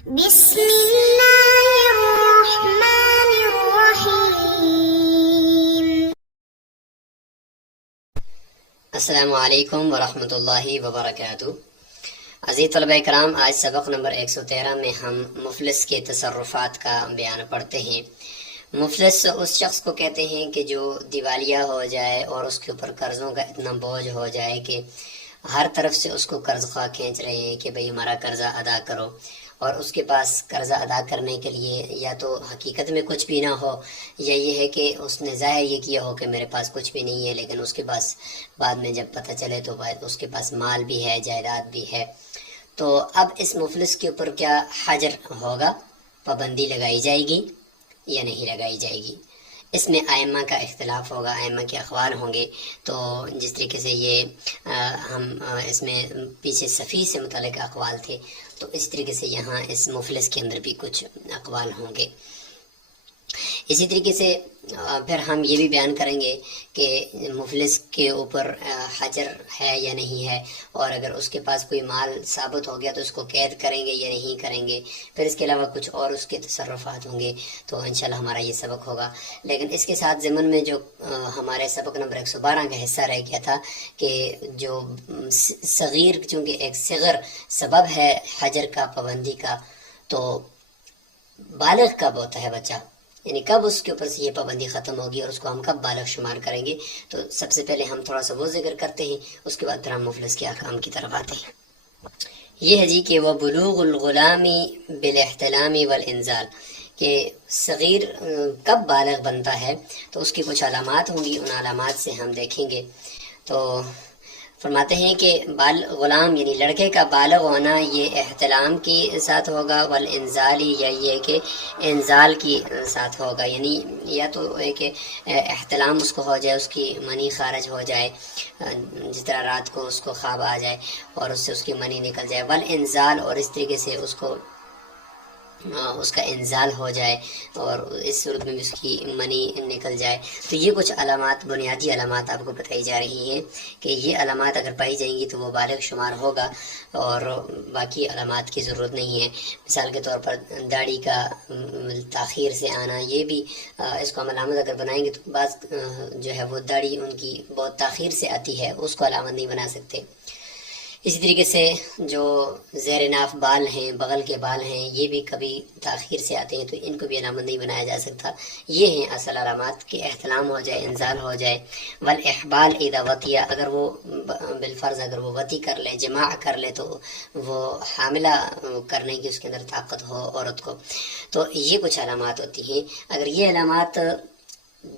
بسم اللہ الرحمن الرحیم۔ السلام علیکم ورحمۃ اللہ وبرکاتہ۔ عزیز طلبہ کرام، آج سبق نمبر 113 میں ہم مفلس کے تصرفات کا بیان پڑھتے ہیں۔ مفلس اس شخص کو کہتے ہیں کہ جو دیوالیہ ہو جائے اور اس کے اوپر قرضوں کا اتنا بوجھ ہو جائے کہ ہر طرف سے اس کو قرض خواہ کھینچ رہے ہیں کہ بھئی ہمارا قرضہ ادا کرو، اور اس کے پاس قرضہ ادا کرنے کے لیے یا تو حقیقت میں کچھ بھی نہ ہو، یا یہ ہے کہ اس نے ظاہر یہ کیا ہو کہ میرے پاس کچھ بھی نہیں ہے، لیکن اس کے پاس بعد میں جب پتہ چلے تو اس کے پاس مال بھی ہے، جائیداد بھی ہے۔ تو اب اس مفلس کے اوپر کیا حجر ہوگا، پابندی لگائی جائے گی یا نہیں لگائی جائے گی؟ اس میں ائمہ کا اختلاف ہوگا، ائمہ کے اقوال ہوں گے۔ تو جس طریقے سے یہ ہم اس میں پیچھے صفی سے متعلق اقوال تھے، تو اس طریقے سے یہاں اس مفلس کے اندر بھی کچھ اقوال ہوں گے۔ اسی طریقے سے پھر ہم یہ بھی بیان کریں گے کہ مفلس کے اوپر حجر ہے یا نہیں ہے، اور اگر اس کے پاس کوئی مال ثابت ہو گیا تو اس کو قید کریں گے یا نہیں کریں گے۔ پھر اس کے علاوہ کچھ اور اس کے تصرفات ہوں گے، تو انشاءاللہ ہمارا یہ سبق ہوگا۔ لیکن اس کے ساتھ ضمن میں جو ہمارے سبق نمبر 112 کا حصہ رہ گیا تھا کہ جو صغیر، چونکہ ایک صغر سبب ہے حجر کا، پابندی کا، تو بالغ کب ہوتا ہے بچہ، یعنی کب اس کے اوپر سے یہ پابندی ختم ہوگی اور اس کو ہم کب بالغ شمار کریں گے؟ تو سب سے پہلے ہم تھوڑا سا وہ ذکر کرتے ہیں، اس کے بعد پھر ہم مفلس کے احکام کی طرف آتے ہیں۔ یہ ہے جی کہ وہ بلوغ الغلام بالاحتلام والانزال، کہ صغیر کب بالغ بنتا ہے، تو اس کی کچھ علامات ہوں گی، ان علامات سے ہم دیکھیں گے۔ تو فرماتے ہیں کہ غلام یعنی لڑکے کا بالغ ہونا یہ احتلام کے ساتھ ہوگا، والانزالی، یا یہ کہ انزال کی ساتھ ہوگا، یعنی یا تو ہے کہ احتلام اس کو ہو جائے، اس کی منی خارج ہو جائے، جس طرح رات کو اس کو خواب آ جائے اور اس سے اس کی منی نکل جائے، والانزال، اور اس طریقے سے اس کا انزال ہو جائے اور اس صورت میں بھی اس کی منی نکل جائے۔ تو یہ کچھ علامات، بنیادی علامات آپ کو بتائی جا رہی ہیں کہ یہ علامات اگر پائی جائیں گی تو وہ بالغ شمار ہوگا، اور باقی علامات کی ضرورت نہیں ہے۔ مثال کے طور پر داڑھی کا تاخیر سے آنا، یہ بھی اس کو ہم علامت اگر بنائیں گے تو بعض جو ہے وہ داڑھی ان کی بہت تاخیر سے آتی ہے، اس کو علامت نہیں بنا سکتے۔ اسی طریقے سے جو زیر ناف بال ہیں، بغل کے بال ہیں، یہ بھی کبھی تاخیر سے آتے ہیں، تو ان کو بھی علامت نہیں بنایا جا سکتا۔ یہ ہیں اصل علامات کہ احتلام ہو جائے، انزال ہو جائے۔ والاحبال اذا وطیہ، اگر وہ بالفرض اگر وہ وطی کر لے، جماع کر لے، تو وہ حاملہ کرنے کی اس کے اندر طاقت ہو عورت کو، تو یہ کچھ علامات ہوتی ہیں۔ اگر یہ علامات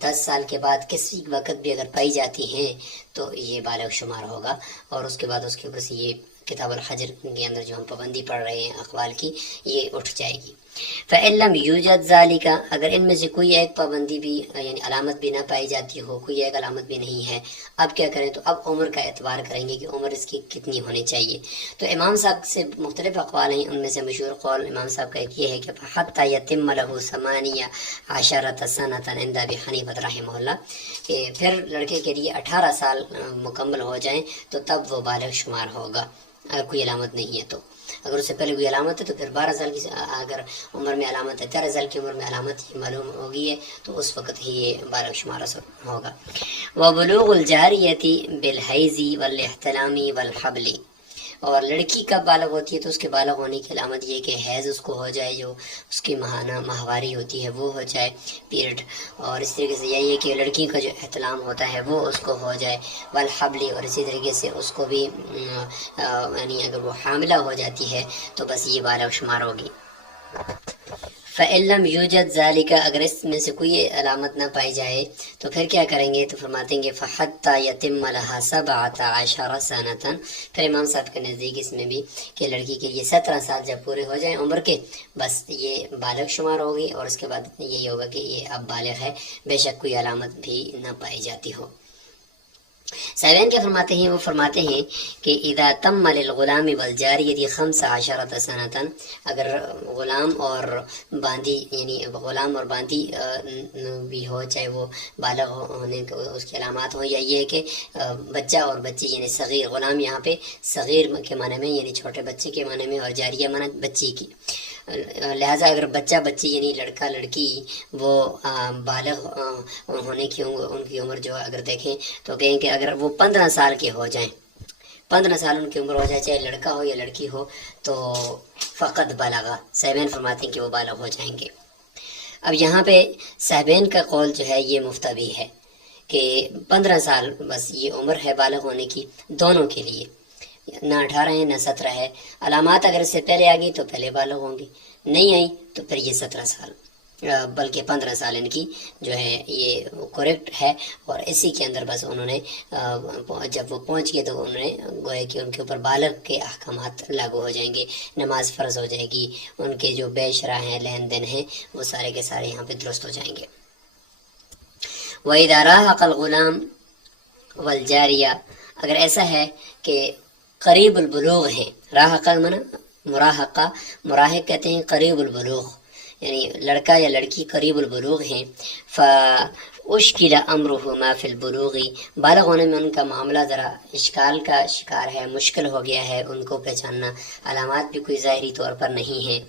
10 سال کے بعد کسی وقت بھی اگر پائی جاتی ہیں تو یہ بالغ شمار ہوگا، اور اس کے بعد اس کے اوپر سے یہ کتاب الحجر کے اندر جو ہم پابندی پڑھ رہے ہیں اقوال کی، یہ اٹھ جائے گی۔ فَإِن لَمْ يُوجَدْ ذَلِكَ، اگر ان میں سے کوئی ایک پابندی بھی یعنی علامت بھی نہ پائی جاتی ہو، کوئی ایک علامت بھی نہیں ہے، اب کیا کریں؟ تو اب عمر کا اعتبار کریں گے کہ عمر اس کی کتنی ہونی چاہیے۔ تو امام صاحب سے مختلف اقوال ہیں، ان میں سے مشہور قول امام صاحب کا ایک یہ ہے کہ حَتَّى يَتِمَّ لَهُ 18 سَنَةً عند ابی حنیفہ رحمہ اللہ، کہ پھر لڑکے کے لیے 18 سال مکمل ہو جائیں تو تب وہ بالغ شمار ہوگا، اگر کوئی علامت نہیں ہے تو۔ اگر اس سے پہلے کوئی علامت ہے تو پھر 12 سال کی اگر عمر میں علامت ہے، 13 سال کی عمر میں علامت ہی معلوم ہوگی ہے، تو اس وقت ہی یہ بالغ شمار ہوگا۔ وَبُلُوغُ الْجَارِيَةِ بِالْحَيْضِ وَالْاحْتِلَامِ وَالْحَبْلِ، اور لڑکی کب بالغ ہوتی ہے تو اس کے بالغ ہونے کی علامت یہ کہ حیض اس کو ہو جائے، جو اس کی ماہانہ ماہواری ہوتی ہے وہ ہو جائے، پیریڈ، اور اس طریقے سے یہی ہے کہ لڑکی کا جو احتلام ہوتا ہے وہ اس کو ہو جائے، والحبلی، اور اسی طریقے سے اس کو بھی یعنی اگر وہ حاملہ ہو جاتی ہے تو بس یہ بالغ شمار ہوگی۔ فَإِن لَمْ يُوجَدْ ذَلِكَ، اگر اس میں سے کوئی علامت نہ پائی جائے تو پھر کیا کریں گے؟ تو فرماتے ہیں فَحَتَّى يَتِمَّ لَهَا 17 سَنَةً، پھر امام صاحب کے نزدیک اس میں بھی کہ لڑکی کے یہ 17 سال جب پورے ہو جائیں عمر کے، بس یہ بالغ شمار ہوگی، اور اس کے بعد یہی ہوگا کہ یہ اب بالغ ہے، بے شک کوئی علامت بھی نہ پائی جاتی ہو۔ سیوین کیا فرماتے ہیں؟ وہ فرماتے ہیں کہ اذا تم للغلام والجاریہ 15 سنۃ، اگر غلام اور باندی یعنی غلام اور باندی بھی ہو، چاہے وہ بالغ ہونے اس کی علامات ہوں، یا یہ کہ بچہ اور بچی یعنی صغیر، غلام یہاں پہ صغیر کے معنی میں یعنی چھوٹے بچے کے معنی میں، اور جاریہ معنی بچی کی، لہٰذا اگر بچہ بچی یعنی لڑکا لڑکی وہ بالغ ہونے کی ان کی عمر جو اگر دیکھیں تو کہیں کہ اگر وہ 15 سال کے ہو جائیں، 15 سال ان کی عمر ہو جائے، چاہے لڑکا ہو یا لڑکی ہو، تو فقط بلغا، صاحبین فرماتے ہیں کہ وہ بالغ ہو جائیں گے۔ اب یہاں پہ صاحبین کا قول جو ہے یہ مفتبی ہے کہ 15 سال بس یہ عمر ہے بالغ ہونے کی دونوں کے لیے، نہ 18 ہے نہ 17 ہے۔ علامات اگر اس سے پہلے آ گئی تو پہلے بالغ ہوں گی، نہیں آئی تو پھر یہ 17 سال بلکہ 15 سال ان کی جو ہے یہ کریکٹ ہے، اور اسی کے اندر بس انہوں نے جب وہ پہنچ گئے تو انہوں نے گویا کہ ان کے اوپر بالغ کے احکامات لاگو ہو جائیں گے، نماز فرض ہو جائے گی، ان کے جو بے شرح ہیں لین دین ہیں وہ سارے کے سارے یہاں پہ درست ہو جائیں گے۔ وَإِذَا رَاهَقَ الْغُلَامُ وَالْجَارِيَةُ، اگر ایسا ہے کہ قریب البلوغ ہیں، راہقہ منا مراہقہ، مراہق کہتے ہیں قریب البلوغ، یعنی لڑکا یا لڑکی قریب البلوغ ہیں، فَأُشْكِلَ أَمْرُهُمَا فِي الْبُلُوغِ، بالغ ہونے میں ان کا معاملہ ذرا اشکال کا شکار ہے، مشکل ہو گیا ہے ان کو پہچاننا، علامات بھی کوئی ظاہری طور پر نہیں ہیں،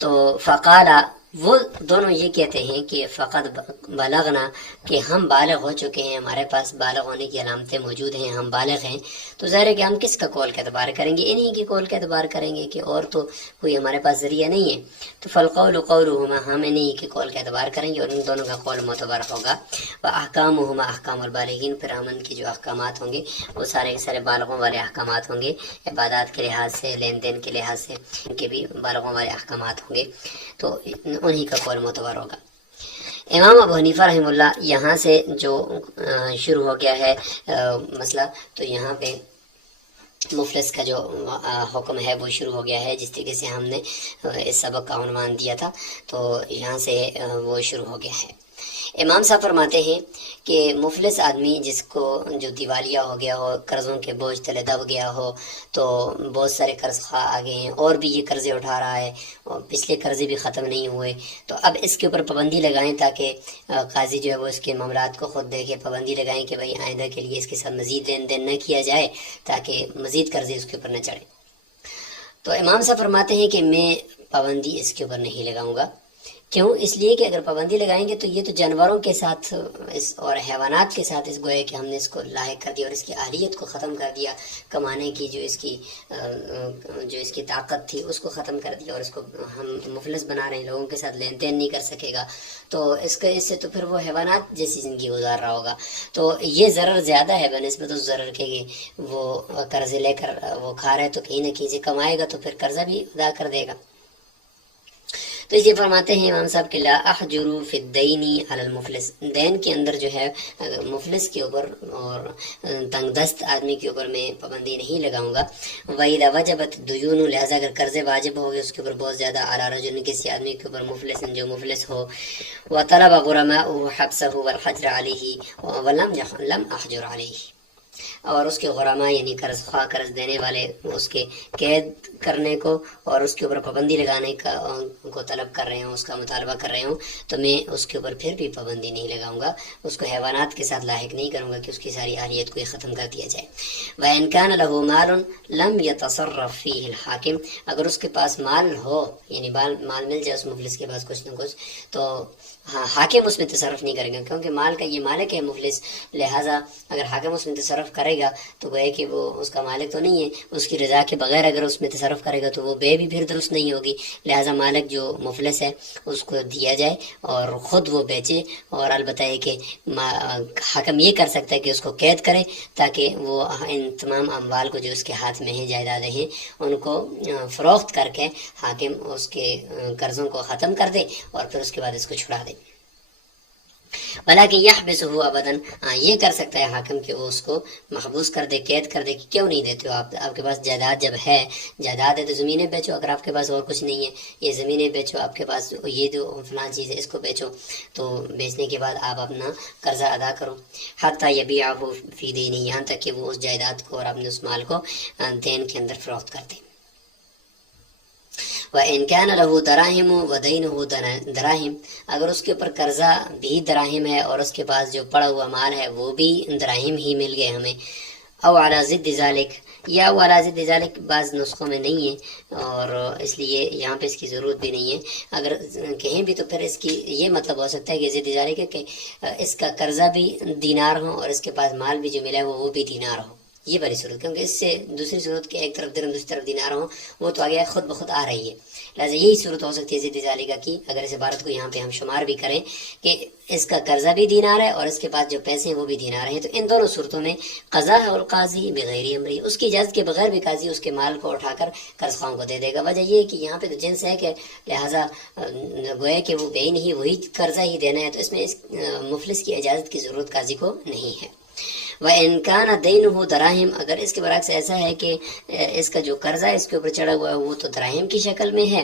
تو فقالا، وہ دونوں یہ کہتے ہیں کہ فقط بلغنا، کہ ہم بالغ ہو چکے ہیں، ہمارے پاس بالغ ہونے کی علامتیں موجود ہیں، ہم بالغ ہیں، تو ظاہر ہے کہ ہم کس کا قول کا اعتبار کریں گے؟ انہی کے قول کا اعتبار کریں گے، کہ اور تو کوئی ہمارے پاس ذریعہ نہیں ہے۔ تو فالقول قولہما، ہم انہی کے قول کا اعتبار کریں گے اور ان دونوں کا قول معتبر ہوگا۔ واحکامہما احکام البالغین، پھر ہم ان کی جو احکامات ہوں گے وہ سارے کے سارے بالغوں والے احکامات ہوں گے، عبادات کے لحاظ سے، لین دین کے لحاظ سے ان کے بھی بالغوں والے احکامات ہوں گے، تو انہی کا قول معتبر ہوگا۔ امام ابو حنیفہ رحمہ اللہ یہاں سے جو شروع ہو گیا ہے مسئلہ، تو یہاں پہ مفلس کا جو حکم ہے وہ شروع ہو گیا ہے، جس طریقے سے ہم نے اس سبق کا عنوان دیا تھا، تو یہاں سے وہ شروع ہو گیا ہے۔ امام صاحب فرماتے ہیں کہ مفلس آدمی جس کو جو دیوالیہ ہو گیا ہو، قرضوں کے بوجھ تلے دب گیا ہو، تو بہت سارے قرض خواہ آگے ہیں اور بھی یہ قرضے اٹھا رہا ہے اور پچھلے قرضے بھی ختم نہیں ہوئے، تو اب اس کے اوپر پابندی لگائیں تاکہ قاضی جو ہے وہ اس کے معاملات کو خود دیکھے، پابندی لگائیں کہ بھائی آئندہ کے لیے اس کے ساتھ مزید لین دین نہ کیا جائے تاکہ مزید قرضے اس کے اوپر نہ چڑھے۔ تو امام صاحب فرماتے ہیں کہ میں پابندی اس کے اوپر نہیں لگاؤں گا۔ کیوں؟ اس لیے کہ اگر پابندی لگائیں گے تو یہ تو جانوروں کے ساتھ اور حیوانات کے ساتھ اس گویا کہ ہم نے اس کو لاحق کر دیا اور اس کی اہلیت کو ختم کر دیا، کمانے کی جو اس کی طاقت تھی اس کو ختم کر دیا، اور اس کو ہم مفلس بنا رہے ہیں، لوگوں کے ساتھ لین دین نہیں کر سکے گا، تو اس سے تو پھر وہ حیوانات جیسی زندگی گزار رہا ہوگا، تو یہ ضرر زیادہ ہے بنسبت اس ضرر کے کہ وہ قرضے لے کر وہ کھا رہے تو کہیں نہ کہیں سے کمائے گا تو پھر قرضہ بھی ادا کر دے گا۔ تو اس لیے فرماتے ہیں امام صاحب کہ لا احجر فی الدین علی المفلس، دین کے اندر جو ہے مفلس کے اوپر اور تنگ دست آدمی کے اوپر میں پابندی نہیں لگاؤں گا۔ وَإِذَا وَجَبَتْ الدُّيُونُ، لہٰذا اگر قرضے واجب ہو گئے اس کے اوپر بہت زیادہ، علی رجل، کسی آدمی کے اوپر مفلس جو مفلس ہو، وَطَلَبَ غُرَمَاؤُهُ حَبْسَهُ وَالْحَجْرَ عَلَيْهِ وَلَمْ أَحْجُرْ عَلَيْهِ، اور اس کے غرما یعنی قرض خواہ، قرض دینے والے اس کے قید کرنے کو اور اس کے اوپر پابندی لگانے کو طلب کر رہے ہوں، اس کا مطالبہ کر رہے ہوں، تو میں اس کے اوپر پھر بھی پابندی نہیں لگاؤں گا، اس کو حیوانات کے ساتھ لاحق نہیں کروں گا کہ اس کی ساری اہلیت کو ختم کر دیا جائے۔ وَإِنْ كَانَ لَهُ مَالٌ لَمْ يَتَصَرَّفْ فِيهِ الْحَاكِمُ، اگر اس کے پاس مال ہو، یعنی مال مل جائے اس مفلس کے پاس کچھ نہ کچھ، تو حاکم اس میں تصرف نہیں کرے گا، کیونکہ مال کا یہ مالک ہے مفلس، لہٰذا اگر حاکم اس میں تصرف کرے گا تو گویا کہ وہ اس کا مالک تو نہیں ہے، اس کی رضا کے بغیر اگر اس میں تصرف کرے گا تو وہ بے بھی پھر درست نہیں ہوگی، لہٰذا مالک جو مفلس ہے اس کو دیا جائے اور خود وہ بیچے، اور البتہ یہ کہ حاکم یہ کر سکتا ہے کہ اس کو قید کرے تاکہ وہ ان تمام اموال کو جو اس کے ہاتھ میں ہیں، جائیدادیں ہیں، ان کو فروخت کر کے حاکم اس کے قرضوں کو ختم کر دے اور پھر اس کے بعد اس کو چھڑا دے۔ بلکہ یحبسہ ابداً، یہ کر سکتا ہے حاکم کہ وہ اس کو محبوس کر دے، قید کر دے کہ کیوں نہیں دیتے ہو آپ کے پاس جائیداد جب ہے، جائیداد ہے تو زمینیں بیچو، اگر آپ کے پاس اور کچھ نہیں ہے یہ زمینیں بیچو، آپ کے پاس یہ جو فلاں چیز ہے اس کو بیچو، تو بیچنے کے بعد آپ اپنا قرضہ ادا کرو، حتی یبیعہ فی دینہ، یہاں تک کہ وہ اس جائیداد کو اور اپنے اس مال کو دین کے اندر فروخت کر دے۔ وَإِنْ كَانَ لَهُ دَرَاهِمُ وَدَيْنُهُ دَرَاهِمُ، اگر اس کے اوپر قرضہ بھی دراہم ہے اور اس کے پاس جو پڑا ہوا مال ہے وہ بھی دراہم ہی مل گئے ہمیں، او علی ضد ذالک، یا والا ضد ذالک بعض نسخوں میں نہیں ہے اور اس لیے یہاں پہ اس کی ضرورت بھی نہیں ہے. اگر کہیں بھی تو پھر اس کی یہ مطلب ہو سکتا ہے کہ ضد ذالک ہے کہ اس کا قرضہ بھی دینار ہو اور اس کے پاس مال بھی جو ملا ہے وہ بھی دینار ہو. یہ بڑی صورت، کیونکہ اس سے دوسری صورت کے ایک طرف درہم دوسری طرف دینار ہو وہ تو آگے خود بخود آ رہی ہے. لہٰذا یہی صورت ہو سکتی ہے ضد ذالکہ کی، اگر اس عبارت کو یہاں پہ ہم شمار بھی کریں کہ اس کا قرضہ بھی دینار ہے اور اس کے پاس جو پیسے ہیں وہ بھی دینار ہیں، تو ان دونوں صورتوں میں قضا ہے القاضی بغیر امری، اس کی اجازت کے بغیر بھی قاضی اس کے مال کو اٹھا کر قرض خواہوں کو دے دے گا. وجہ یہ ہے کہ یہاں پہ تو جنس ہے کہ لہٰذا گویا کہ وہ بے نہیں وہی قرضہ ہی دینا ہے، تو اس میں اس مفلس کی اجازت کی ضرورت قاضی کو نہیں ہے. وَإِنْ كَانَ دَيْنُهُ دَرَاهِمْ، اگر اس کے برعکس ایسا ہے کہ اس کا جو قرضہ ہے اس کے اوپر چڑھا ہوا ہے وہ تو دراہم کی شکل میں ہے،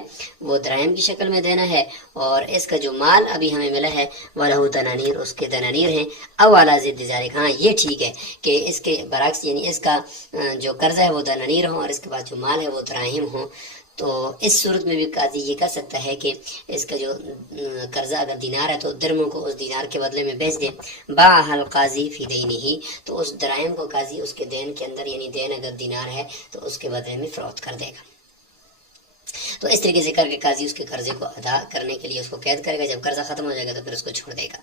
وہ دراہم کی شکل میں دینا ہے، اور اس کا جو مال ابھی ہمیں ملا ہے وَلَهُ دَنَانِيرُ، اس کے دنانیر ہیں. او عَلَى ضِدِّ ذَلِكَ، ہاں یہ ٹھیک ہے کہ اس کے برعکس یعنی اس کا جو قرضہ ہے وہ دنانیر ہوں اور اس کے بعد جو مال ہے وہ دراہم ہوں. تو اس صورت میں بھی قاضی یہ کر سکتا ہے کہ اس کا جو قرضہ اگر دینار ہے تو درہموں کو اس دینار کے بدلے میں بیچ دے. باع القاضی فی دینہ، تو اس دراہم کو قاضی اس کے دین کے اندر، یعنی دین اگر دینار ہے تو اس کے بدلے میں فروخت کر دے گا. تو اس طریقے سے کر کے قاضی اس کے قرضے کو ادا کرنے کے لیے اس کو قید کرے گا، جب قرضہ ختم ہو جائے گا تو پھر اس کو چھوڑ دے گا.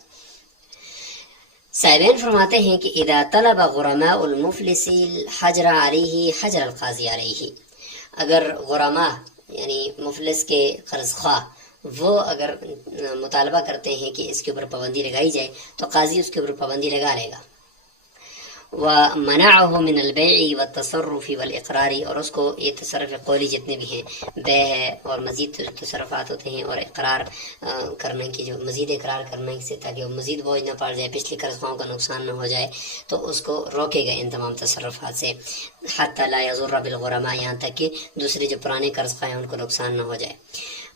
صاحبین فرماتے ہیں کہ اذا طلب غرماء المفلس الحجر علیہ حجر القاضی علیہ، اگر غرماء یعنی مفلس کے قرض خواہ وہ اگر مطالبہ کرتے ہیں کہ اس کے اوپر پابندی لگائی جائے تو قاضی اس کے اوپر پابندی لگا لے گا. وَمَنَعَهُ مِنَ الْبَيْعِ وَالتَّصَرُّفِ وَالْإِقْرَارِ، اور اس کو یہ تصرف قولی جتنے بھی ہیں، بے ہے اور مزید تصرفات ہوتے ہیں، اور اقرار کرنے کی جو مزید اقرار کرنے سے تاکہ وہ مزید بوجھ نہ پڑ جائے، پچھلی قرض خواہوں کا نقصان نہ ہو جائے، تو اس کو روکے گا ان تمام تصرفات سے. حتی لا یضر بالغرماء، یہاں تک کہ دوسرے جو پرانے قرض خواہ ہیں ان کو نقصان نہ ہو جائے.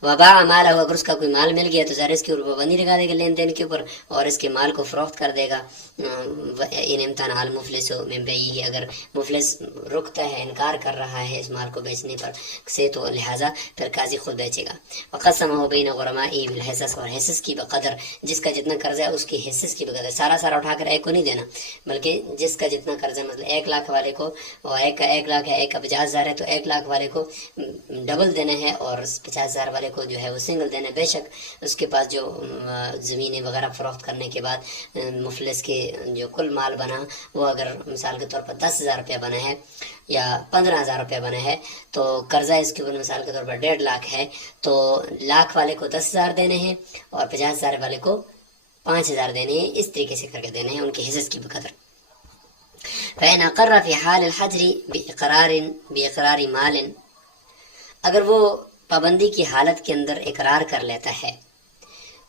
وباع مالہ، اگر اس کا کوئی مال مل گیا تو ظاہر اس کے اوپر پابندی لگا دے گا لین دین کے اوپر اور اس کے مال کو فروخت کر دے گا. ان امتنع المفلس من بیعہ، اگر مفلس رکتا ہے، انکار کر رہا ہے اس مال کو بیچنے پر سے، تو لہٰذا پھر قاضی خود بیچے گا. وقسمہ بین غرمائہ بالحصص، اور حصص کی بقدر، جس کا جتنا قرضہ ہے اس کی حصص کی بقدر، سارا اٹھا کر ایک کو نہیں دینا، بلکہ جس کا جتنا قرضہ، مطلب 1 لاکھ والے کو، اور ایک کا 1 لاکھ ہے، ایک کا 50,000 ہے، تو 1 لاکھ والے کو ڈبل دینا ہے اور 50,000 والے کو جو ہے وہ سنگل دینا ہے. بے شک اس کے پاس جو زمینیں وغیرہ فروخت کرنے کے بعد مفلس کے جو کل مال بنا وہ اگر مثال کے طور پر 10,000 روپیہ بنا ہے یا 15,000 روپیہ بنا ہے، تو قرضہ اس کے اوپر مثال کے طور پر 1.5 لاکھ ہے، تو لاکھ والے کو 10,000 دینے ہیں اور 50,000 والے کو 5,000 دینے ہیں. اس طریقے سے کر کے دینے ہیں ان کی حصص کی بقدر. فإن أقر في حال الحجر بإقرار مال، اگر وہ پابندی کی حالت کے اندر اقرار کر لیتا ہے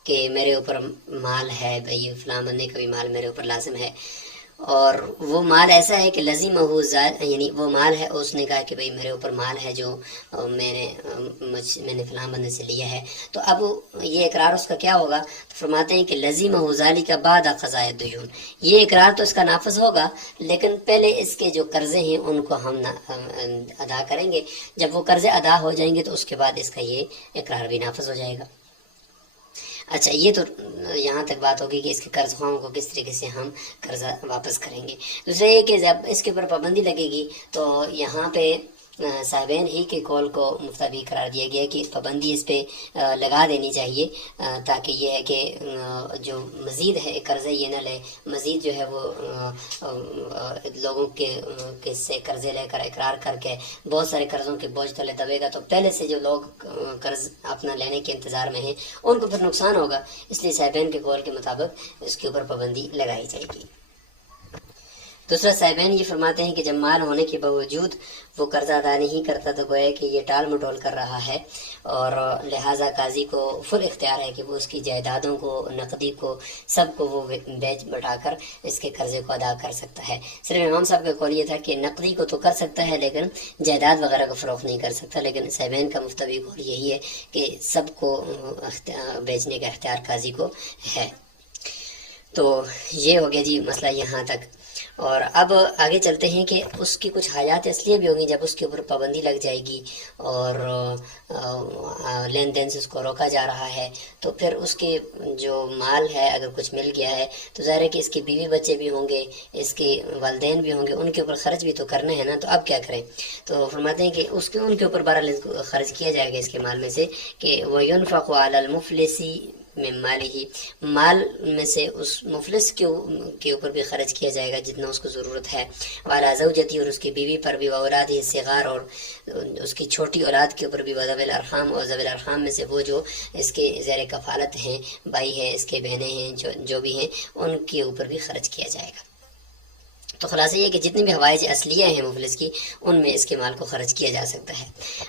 کہ میرے اوپر مال ہے، بھئی فلاں بندے کا بھی مال میرے اوپر لازم ہے، اور وہ مال ایسا ہے کہ لازمہ یعنی وہ مال ہے، اس نے کہا کہ بھئی میرے اوپر مال ہے جو میں نے فلاں بندے سے لیا ہے، تو اب یہ اقرار اس کا کیا ہوگا؟ تو فرماتے ہیں کہ لازمہ ذالک بعد قضاء الدیون، یہ اقرار تو اس کا نافذ ہوگا لیکن پہلے اس کے جو قرضے ہیں ان کو ہم ادا کریں گے. جب وہ قرضے ادا ہو جائیں گے تو اس کے بعد اس کا یہ اقرار بھی نافذ ہو جائے گا. اچھا، یہ تو یہاں تک بات ہوگی کہ اس کے قرض خواہوں کو کس طریقے سے ہم قرضہ واپس کریں گے. دوسرا یہ کہ جب اس کے اوپر پابندی لگے گی تو یہاں پہ صاحبین ہی کے قول کو مفتبی قرار دیا گیا کہ پابندی اس پہ لگا دینی چاہیے، تاکہ یہ ہے کہ جو مزید ہے قرضہ یہ نہ لے، مزید جو ہے وہ لوگوں کے سے قرضے لے کر اقرار کر کے بہت سارے قرضوں کے بوجھ تلے دبے گا، تو پہلے سے جو لوگ قرض اپنا لینے کے انتظار میں ہیں ان کو پھر نقصان ہوگا. اس لیے صاحبین کے قول کے مطابق اس کے اوپر پابندی لگائی جائے گی. دوسرا صاحبین یہ فرماتے ہیں کہ جب مال ہونے کے باوجود وہ قرضہ ادا نہیں کرتا تو گویا کہ یہ ٹال مٹول کر رہا ہے، اور لہٰذا قاضی کو فل اختیار ہے کہ وہ اس کی جائیدادوں کو، نقدی کو، سب کو وہ بیچ بٹا کر اس کے قرضے کو ادا کر سکتا ہے. صرف امام صاحب کا قول یہ تھا کہ نقدی کو تو کر سکتا ہے لیکن جائیداد وغیرہ کو فروخت نہیں کر سکتا، لیکن صاحبین کا مفتبی قول یہی ہے کہ سب کو بیچنے کا اختیار قاضی کو ہے. تو یہ ہو گیا جی مسئلہ یہاں تک. اور اب آگے چلتے ہیں کہ اس کی کچھ حاجات اصلیہ بھی ہوں گی جب اس کے اوپر پابندی لگ جائے گی اور لین دین سے اس کو روکا جا رہا ہے، تو پھر اس کے جو مال ہے اگر کچھ مل گیا ہے تو ظاہر ہے کہ اس کی بیوی بچے بھی ہوں گے، اس کے والدین بھی ہوں گے، ان کے اوپر خرچ بھی تو کرنے ہیں نا، تو اب کیا کریں؟ تو فرماتے ہیں کہ ان کے اوپر بہرحال خرچ کیا جائے گا اس کے مال میں سے، کہ وَيُنْفَقُ عَلَى الْمُفْلِسِ من مالہ، مال میں سے اس مفلس کے اوپر بھی خرچ کیا جائے گا جتنا اس کو ضرورت ہے، وعلی زوجتی، اور اس کی بیوی پر بھی، واولادہ الصغار، اور اس کی چھوٹی اولاد کے اوپر بھی، وذوی الارحام، اور ذوی الارحام میں سے وہ جو اس کے زیر کفالت ہیں، بھائی ہیں اس کے، بہنیں ہیں، جو بھی ہیں، ان کے اوپر بھی خرچ کیا جائے گا۔ تو خلاصہ یہ کہ جتنی بھی حوائج اصلیہ ہیں مفلس کی، ان میں اس کے مال کو خرچ کیا جا سکتا ہے۔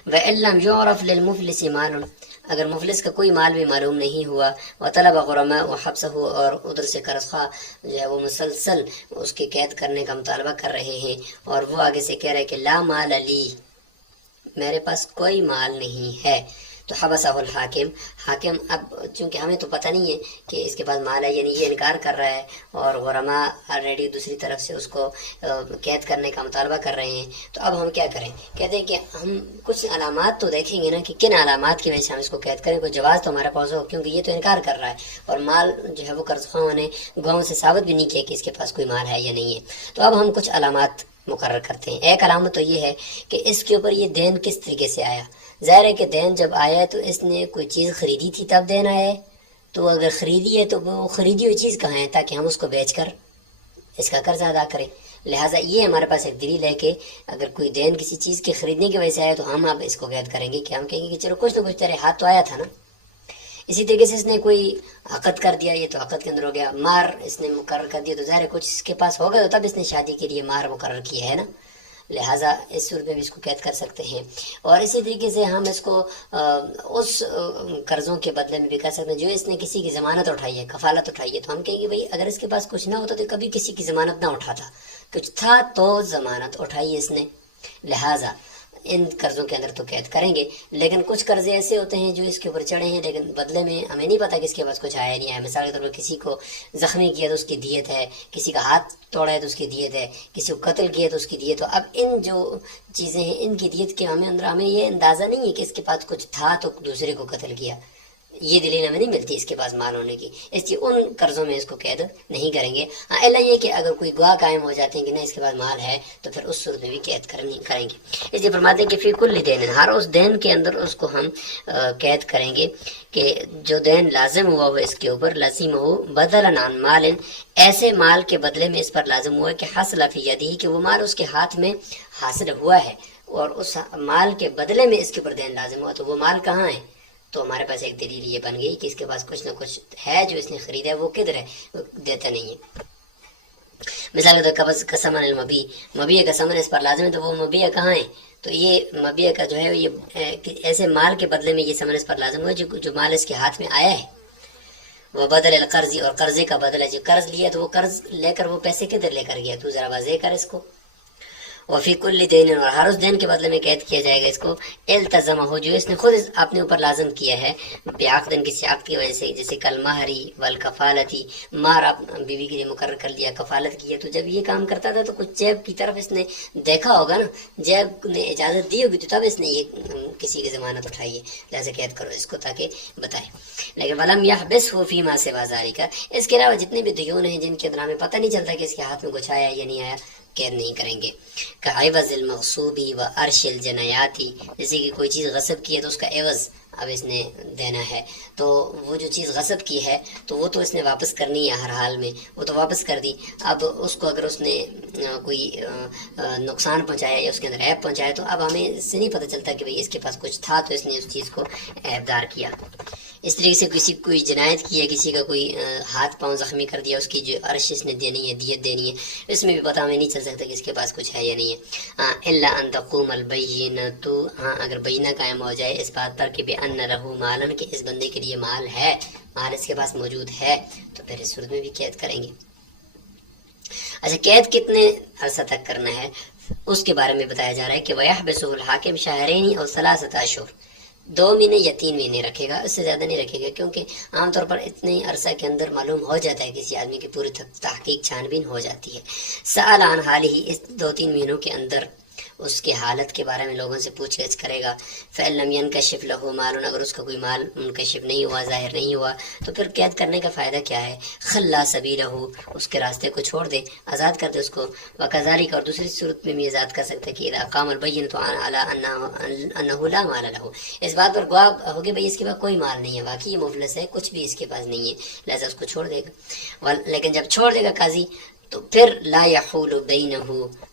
وَإِن لَّمْ يُعْرَفْ لِلْمُفْلِسِ مَالٌ، اگر مفلس کا کوئی مال بھی معلوم نہیں ہوا، وَطَلَبَ غُرَمَاءُ حَبْسَهُ، اور ادھر سے قرض خواہ جو ہے وہ مسلسل اس کے قید کرنے کا مطالبہ کر رہے ہیں، اور وہ آگے سے کہہ رہے کہ لا مال لی، میرے پاس کوئی مال نہیں ہے، تو حبسہ الحاکم، حاکم اب چونکہ ہمیں تو پتہ نہیں ہے کہ اس کے پاس مال ہے، یعنی یہ انکار کر رہا ہے، اور غرماء آلریڈی دوسری طرف سے اس کو قید کرنے کا مطالبہ کر رہے ہیں، تو اب ہم کیا کریں؟ کہتے ہیں کہ ہم کچھ علامات تو دیکھیں گے نا کہ کن علامات کی وجہ سے ہم اس کو قید کریں، کوئی جواز تو ہمارے پاس ہو، کیونکہ یہ تو انکار کر رہا ہے، اور مال جو ہے وہ قرض خواہوں نے گواہوں سے ثابت بھی نہیں کیا کہ اس کے پاس کوئی مال ہے یا نہیں ہے۔ تو اب ہم کچھ علامات مقرر کرتے ہیں۔ ایک علامت تو یہ ہے کہ اس کے اوپر یہ دین کس طریقے سے آیا۔ ظاہر ہے کہ دین جب آیا تو اس نے کوئی چیز خریدی تھی تب دین آیا ہے، تو اگر خریدی ہے تو وہ خریدی ہوئی چیز کہاں ہے تاکہ ہم اس کو بیچ کر اس کا قرض ادا کریں۔ لہٰذا یہ ہمارے پاس ایک دلیل ہے کہ اگر کوئی دین کسی چیز کے خریدنے کی وجہ سے آیا تو ہم اب اس کو قید کریں گے، کہ ہم کہیں گے کہ چلو کچھ نہ کچھ تیرے ہاتھ تو آیا تھا نا۔ اسی طریقے سے اس نے کوئی عقد کر دیا، یہ تو عقد کے اندر ہو گیا۔ مار اس نے مقرر کر دیا، تو ظاہر ہے کچھ اس کے پاس ہوگا تو تب اس نے شادی کے لیے مار مقرر کیا ہے نا، لہٰذا اس صورت میں بھی اس کو قید کر سکتے ہیں۔ اور اسی طریقے سے ہم اس کو اس قرضوں کے بدلے میں بھی کر سکتے ہیں جو اس نے کسی کی ضمانت اٹھائی ہے، کفالت اٹھائی ہے، تو ہم کہیں گے بھائی اگر اس کے پاس کچھ نہ ہوتا تو کبھی کسی کی ضمانت نہ اٹھاتا، کچھ تھا تو ضمانت اٹھائی اس نے، لہٰذا ان قرضوں کے اندر تو قید کریں گے۔ لیکن کچھ قرضے ایسے ہوتے ہیں جو اس کے اوپر چڑھے ہیں لیکن بدلے میں ہمیں نہیں پتا کہ اس کے پاس کچھ آیا نہیں آیا۔ مثال کے طور پر کسی کو زخمی کیا تو اس کی دیت ہے، کسی کا ہاتھ توڑا ہے تو اس کی دیت ہے، کسی کو قتل کیا تو اس کی دیت۔ تو اب ان جو چیزیں ہیں ان کی دیت کے ہمیں یہ اندازہ نہیں ہے کہ اس کے پاس کچھ تھا تو دوسرے کو قتل کیا، یہ دلیل ہمیں نہیں ملتی اس کے پاس مال ہونے کی، اس لیے ان قرضوں میں اس کو قید نہیں کریں گے۔ ہاں اللہ یہ کہ اگر کوئی گواہ قائم ہو جاتے ہیں کہ نہ اس کے پاس مال ہے تو پھر اس صورت میں بھی قید کریں گے۔ اس لیے فرماتے ہیں کہ فی کل دین، ہر اس دین کے اندر اس کو ہم قید کریں گے کہ جو دین لازم ہوا ہو اس کے اوپر، لازم ہو بدلا عن مال، ایسے مال کے بدلے میں اس پر لازم ہوا کہ حاصل فی یدہ، کہ وہ مال اس کے ہاتھ میں حاصل ہوا ہے، اور اس مال کے بدلے میں اس کے اوپر دین لازم ہوا، تو وہ مال کہاں ہے؟ تو ہمارے پاس ایک دلیل یہ بن گئی کہ اس کے پاس کچھ نہ کچھ ہے جو اس نے خریدا ہے، وہ کدھر ہے؟ وہ دیتا نہیں ہے۔ مثال کے طور پر قسمن المبی، مبیع کا ثمن اس پر لازم ہے، تو وہ مبیع کہاں ہے؟ تو یہ مبیع کا جو ہے یہ ایسے مال کے بدلے میں یہ ثمن اس پر لازم ہوا جو مال اس کے ہاتھ میں آیا ہے۔ وہ بدل القرض، اور قرضے کا بدل ہے، جو قرض لیا تو وہ قرض لے کر وہ پیسے کدھر لے کر گیا، تو ذرا واضح کر اس کو۔ وفی کل دین، اور ہر اس دین کے بدلے میں قید کیا جائے گا اس کو، التزمہ ہو، جو اس نے خود اپنے اوپر لازم کیا ہے، بعقد، کسی عقد کی وجہ سے، جیسے کل مہری والکفالتی، مہر آپ بیوی کے لیے مقرر کر لیا، کفالت کیا، تو جب یہ کام کرتا تھا تو کچھ جیب کی طرف اس نے دیکھا ہوگا نا، جیب نے اجازت دی ہوگی تو تب اس نے یہ کسی کی ضمانت اٹھائی ہے، لہٰذا قید کرو اس کو تاکہ بتائے۔ لیکن ولم یحبسہ فیما سوا ذالک، اس کے علاوہ جتنے بھی دیون ہیں جن کے اندر ہمیں پتہ نہیں چلتا کہ اس کے ہاتھ میں کچھ آیا یا نہیں آیا، قید نہیں کریں گے۔ کعوض المغصوبی و عرش الجنایاتی، جیسے کہ کوئی چیز غصب کی ہے تو اس کا عوض اب اس نے دینا ہے، تو وہ جو چیز غصب کی ہے تو وہ تو اس نے واپس کرنی ہے ہر حال میں، وہ تو واپس کر دی۔ اب اس کو اگر اس نے کوئی نقصان پہنچایا یا اس کے اندر عیب پہنچایا تو اب ہمیں اس سے نہیں پتہ چلتا کہ بھئی اس کے پاس کچھ تھا تو اس نے اس چیز کو عیبدار کیا۔ اس طریقے سے کسی کوئی جنایت کی ہے، کسی کا کوئی ہاتھ پاؤں زخمی کر دیا، اس کی جو عرش اس نے دینی ہے، دیت دینی ہے، اس میں بھی پتہ ہمیں نہیں چل سکتا کہ اس کے پاس کچھ ہے یا نہیں ہے۔ الا ان تقوم البینۃ، ہاں اگر بینہ قائم ہو جائے اس بات پر کہ بان لہ مالا، کہ اس بندے کے لیے مال ہے، مال اس کے پاس موجود ہے، تو پھر اس صورت میں بھی قید کریں گے۔ اچھا قید کتنے عرصہ تک کرنا ہے اس کے بارے میں بتایا جا رہا ہے کہ وَيَحْبِسُهُ الْحَاكِمُ شَهْرَيْنِ أَوْ ثَلَاثَةَ أَشْهُرٍ، 2 مہینے یا 3 مہینے رکھے گا، اس سے زیادہ نہیں رکھے گا، کیونکہ عام طور پر اتنے عرصہ کے اندر معلوم ہو جاتا ہے کسی آدمی کی پوری تحقیق چھان بین ہو جاتی ہے۔ سأل عن حال ہی، اس 2-3 مہینوں کے اندر اس کے حالت کے بارے میں لوگوں سے پوچھ گچھ کرے گا۔ فَإِن لَمْ يَنْكَشِفْ لَهُ مَالٌ، اگر اس کا کوئی مال منکشف نہیں ہوا، ظاہر نہیں ہوا، تو پھر قید کرنے کا فائدہ کیا ہے؟ خلا سبیلہ، اس کے راستے کو چھوڑ دے، آزاد کر دے اس کو۔ وَكَذَلِكَ، اور دوسری صورت میں بھی آزاد کر سکتے کہ اذا قام البینۃ علی انہ لا مال لہ، اس بات پر گواہ ہو کہ بھئی اس کے پاس کوئی مال نہیں ہے، واقعی یہ مفلس ہے، کچھ بھی اس کے پاس نہیں ہے، لہذا اس کو چھوڑ دے گا۔ لیکن جب چھوڑ دے گا قاضی تو پھر لا یحول بینہ،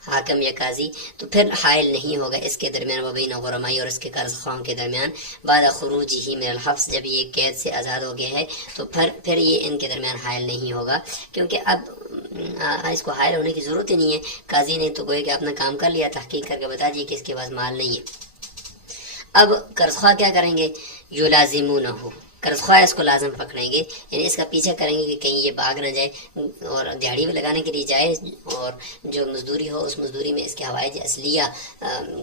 حاکم یا قاضی تو پھر حائل نہیں ہوگا اس کے درمیان، و بین غرمائی، اور اس کے قرض خواہوں کے درمیان، بعد خروجہ من الحبس، جب یہ قید سے آزاد ہو گیا ہے تو پھر یہ ان کے درمیان حائل نہیں ہوگا، کیونکہ اب اس کو حائل ہونے کی ضرورت ہی نہیں ہے۔ قاضی نے تو گویا کہ اپنا کام کر لیا، تحقیق کر کے بتا دیا کہ اس کے پاس مال نہیں ہے۔ اب قرض خواہ کیا کریں گے؟ یلازمونہ، قرض خواہ اس کو لازم پکڑیں گے، یعنی اس کا پیچھا کریں گے کہ کہیں یہ بھاگ نہ جائے، اور دیہڑی بھی لگانے کے لیے جائے، اور جو مزدوری ہو اس مزدوری میں اس کے حوائج اصلیہ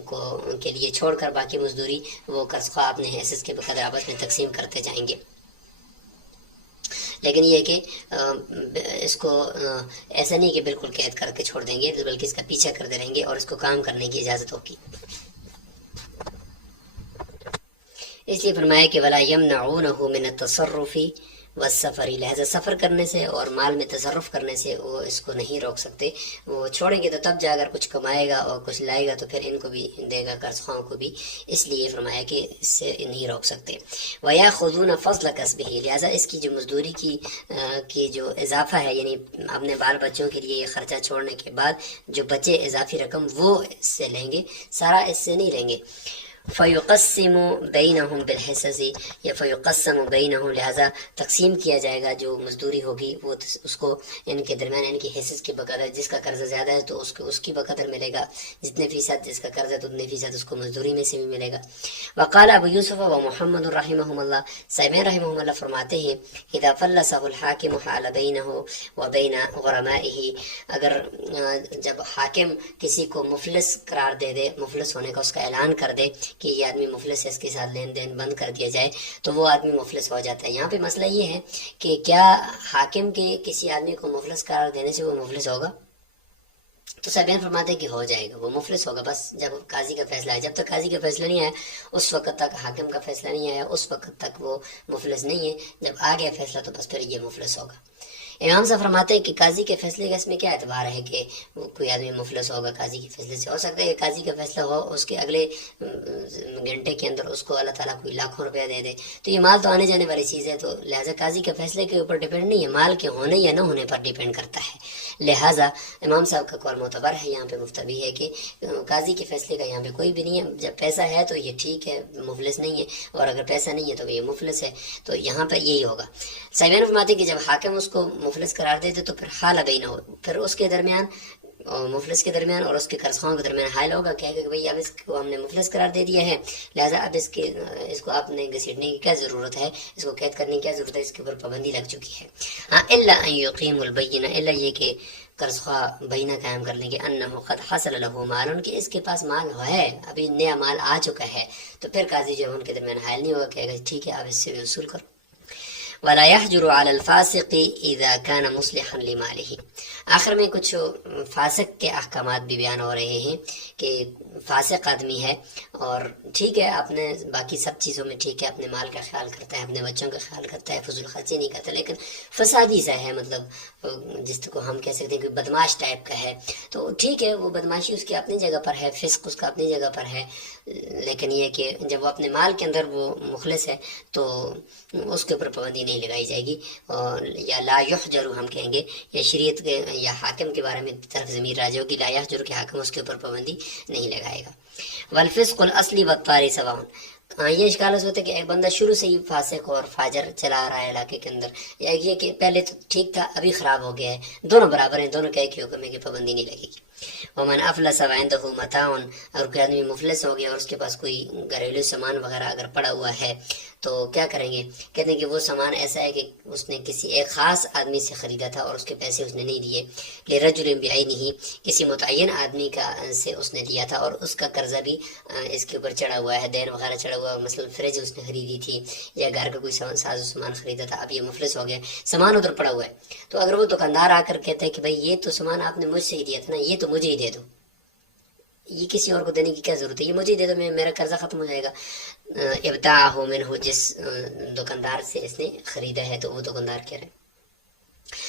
کو کے لیے چھوڑ کر باقی مزدوری وہ قرض خواہ اپنے حصص کے بقدر آپس میں تقسیم کرتے جائیں گے۔ لیکن یہ کہ اس کو ایسا نہیں کہ بالکل قید کر کے چھوڑ دیں گے، بلکہ اس کا پیچھا کرتے رہیں گے اور اس کو کام کرنے کی اجازت ہوگی۔ اس لیے فرمایا کہ ولا یمنعونہ من التصرف والسفر، لہذا سفر کرنے سے اور مال میں تصرف کرنے سے وہ اس کو نہیں روک سکتے، وہ چھوڑیں گے تو تب جا کر کچھ کمائے گا اور کچھ لائے گا تو پھر ان کو بھی دے گا، قرض خواہوں کو بھی، اس لیے فرمایا کہ اس سے نہیں روک سکتے۔ وَيَأْخُذُونَ فَضْلَ كَسْبِهِ، لہذا اس کی جو مزدوری کی جو اضافہ ہے، یعنی اپنے بال بچوں کے لیے یہ خرچہ چھوڑنے کے بعد جو بچے اضافی رقم وہ اس سے لیں گے، سارا اس سے نہیں لیں گے۔ فیقسم بینہم بالحصص، یا فیقسم بینہم، لہذا تقسیم کیا جائے گا جو مزدوری ہوگی وہ اس کو ان کے درمیان، ان کی حصص کے بقدر، جس کا قرض زیادہ ہے تو اس کی بقدر ملے گا، جتنے فیصد جس کا قرض ہے تو اتنے فیصد اس کو مزدوری میں سے بھی ملے گا۔ وقال ابو یوسف و محمد رحمہم اللہ، صاحبین رحمہم اللہ فرماتے ہیں اذا فلسہ الحاکم حال بینہ و بین غرمائہ، اگر جب حاکم کسی کو مفلس قرار دے دے، مفلس ہونے کا اس کا اعلان کر دے کہ یہ آدمی مفلس ہے، اس کے ساتھ لین دین بند کر دیا جائے، تو وہ آدمی مفلس ہو جاتا ہے۔ یہاں پہ مسئلہ یہ ہے کہ کیا حاکم کے کسی آدمی کو مفلس قرار دینے سے وہ مفلس ہوگا؟ تو صاحبین فرماتے ہیں کہ ہو جائے گا، وہ مفلس ہوگا، بس جب قاضی کا فیصلہ ہے۔ جب تک قاضی کا فیصلہ نہیں آیا، اس وقت تک حاکم کا فیصلہ نہیں آیا، اس وقت تک وہ مفلس نہیں ہے۔ جب آ گیا فیصلہ تو بس پھر یہ مفلس ہوگا۔ امام صاحب فرماتے ہیں کہ قاضی کے فیصلے کا اس میں کیا اعتبار ہے کہ کوئی آدمی مفلس ہوگا قاضی کے فیصلے سے؟ ہو سکتا ہے کہ قاضی کا فیصلہ ہو، اس کے اگلے گھنٹے کے اندر اس کو اللہ تعالیٰ کوئی لاکھوں روپیہ دے دے، تو یہ مال تو آنے جانے والی چیز ہے، تو لہٰذا قاضی کے فیصلے کے اوپر ڈیپینڈ نہیں ہے، مال کے ہونے یا نہ ہونے پر ڈیپینڈ کرتا ہے۔ لہٰذا امام صاحب کا قول معتبر ہے، یہاں پہ مفتوی ہے کہ قاضی کے فیصلے کا یہاں پہ کوئی بھی نہیں ہے۔ جب پیسہ ہے تو یہ ٹھیک ہے، مفلس نہیں ہے، اور اگر پیسہ نہیں ہے تو یہ مفلس ہے، تو یہاں پہ یہی ہوگا۔ صاحبین فرماتے ہیں کہ جب حاکم اس کو مفلس قرار دیتے تو پھر حال بینہ، پھر اس کے درمیان، مفلس کے درمیان اور اس کے قرض خواہوں کے درمیان حائل ہوگا، کہے گا کہ بھئی اب اس کو ہم نے مفلس قرار دے دیا ہے، لہٰذا اب اس کو آپ نے گھسیٹنے کی کیا ضرورت ہے، اس کو قید کرنے کی کیا ضرورت ہے، اس کے اوپر پابندی لگ چکی ہے۔ ہاں الا ان یقیم البینہ، الا یہ کہ قرض خواہ بینہ قائم کر لیں گے، انہ قد حصل له مال، کہ اس کے پاس مال ہے، ابھی نیا مال آ چکا ہے، تو پھر قاضی جو ان کے درمیان حائل نہیں ہوگا، کہے گا ٹھیک ہے اب اس سے بھی وصول کرو۔ ولا يحجر على الفاسق اذا كان مصلحا لماله، آخر میں کچھ فاسق کے احکامات بھی بیان ہو رہے ہیں کہ فاسق آدمی ہے اور ٹھیک ہے اپنے باقی سب چیزوں میں ٹھیک ہے، اپنے مال کا خیال کرتا ہے، اپنے بچوں کا خیال کرتا ہے، فضول خرچی نہیں کرتا، لیکن فسادی سا ہے، مطلب جس کو ہم کہہ سکتے ہیں کہ بدماش ٹائپ کا ہے، تو ٹھیک ہے وہ بدماشی اس کی اپنی جگہ پر ہے، فسق اس کا اپنی جگہ پر ہے، لیکن یہ کہ جب وہ اپنے مال کے اندر وہ مخلص ہے تو اس کے اوپر پابندی نہیں لگائی جائے گی، اور یا لا یحجر ہم کہیں گے، یا شریعت کے یا حاکم کے بارے میں طرف ضمیر راجع ہوگی، لا یحجر کے حاکم اس کے اوپر پابندی نہیں لگائے گا۔ والفسق الاصلی والطاری سواء، یہ اشکال اس ہوتا ہے کہ ایک بندہ شروع سے ہی فاسق اور فاجر چلا رہا ہے علاقے کے اندر، یا یہ کہ پہلے تو ٹھیک تھا ابھی خراب ہو گیا ہے، دونوں برابر ہیں، دونوں کے حکم ہے کہ پابندی نہیں لگے گی۔ ومن افلس وعنده متاع، اور کوئی آدمی مفلس ہو گیا اور اس کے پاس کوئی گھریلو سامان وغیرہ اگر پڑا ہوا ہے، تو کیا کریں گے؟ کہتے ہیں کہ وہ سامان ایسا ہے کہ اس نے کسی ایک خاص آدمی سے خریدا تھا اور اس کے پیسے اس نے نہیں دیے، لرجل بعینہ، کسی متعین آدمی کا سے اس نے دیا تھا، اور اس کا قرضہ بھی اس کے اوپر چڑھا ہوا ہے، دین وغیرہ چڑھا ہوا ہے، مثلا فریج اس نے خریدی تھی یا گھر کا کوئی ساز و سامان خریدا تھا، اب یہ مفلس ہو گیا، سامان ادھر پڑا ہوا ہے، تو اگر وہ دکاندار آ کر کہتا ہے کہ بھائی یہ تو سامان آپ نے مجھ سے ہی دیا تھا نا، یہ تو مجھے ہی دے دو، یہ کسی اور کو دینے کی کیا ضرورت ہے، یہ مجھے ہی دے دو، میرا قرضہ ختم ہو جائے گا۔ ابتاعہ منہ، جس دکاندار سے اس نے خریدا ہے، تو وہ دکاندار کہہ رہے ہیں،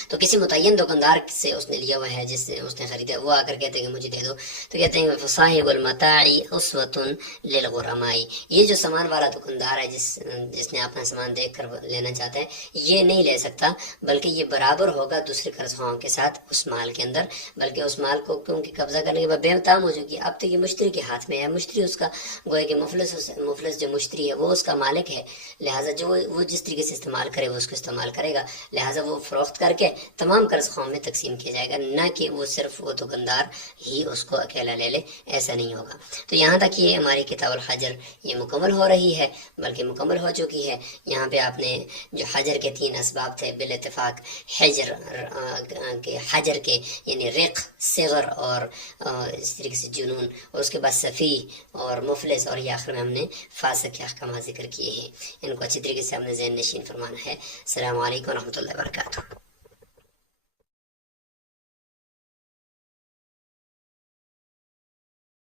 تو کسی متعین دکاندار سے اس نے لیا ہوا ہے جس سے اس نے خریدا، وہ آ کر کہتے ہیں کہ مجھے دے دو، تو کہتے ہیں فصاحب المتاع اسوۃ للغرماء، یہ جو سامان والا دکاندار ہے جس نے اپنا سامان دیکھ کر لینا چاہتا ہے، یہ نہیں لے سکتا، بلکہ یہ برابر ہوگا دوسرے قرض خواہوں کے ساتھ اس مال کے اندر، بلکہ اس مال کو کیونکہ قبضہ کرنے کے بعد بے تام ہو چکی، اب تو یہ مشتری کے ہاتھ میں ہے، مشتری اس کا گویا کہ مفلس جو مشتری ہے وہ اس کا مالک ہے، لہٰذا جو وہ جس طریقے سے استعمال کرے وہ اس کو استعمال کرے گا، لہٰذا وہ فروخت کر کے تمام قرض خواہوں میں تقسیم کیا جائے گا، نہ کہ وہ صرف وہ دکاندار ہی اس کو اکیلا لے لے، ایسا نہیں ہوگا۔ تو یہاں تک یہ ہماری کتاب الحجر یہ مکمل ہو رہی ہے، بلکہ مکمل ہو چکی ہے۔ یہاں پہ آپ نے جو حجر کے 3 اسباب تھے بالاتفاق، حجر کے یعنی رق، صغر اور اس طریقے سے جنون، اور اس کے بعد سفیہ اور مفلس، اور یہ آخر میں ہم نے فاسق کے احکامات ذکر کیے ہیں، ان کو اچھی طریقے سے ہم نے ذہن نشین فرمانا ہے۔ السلام علیکم ورحمۃ اللہ وبرکاتہ۔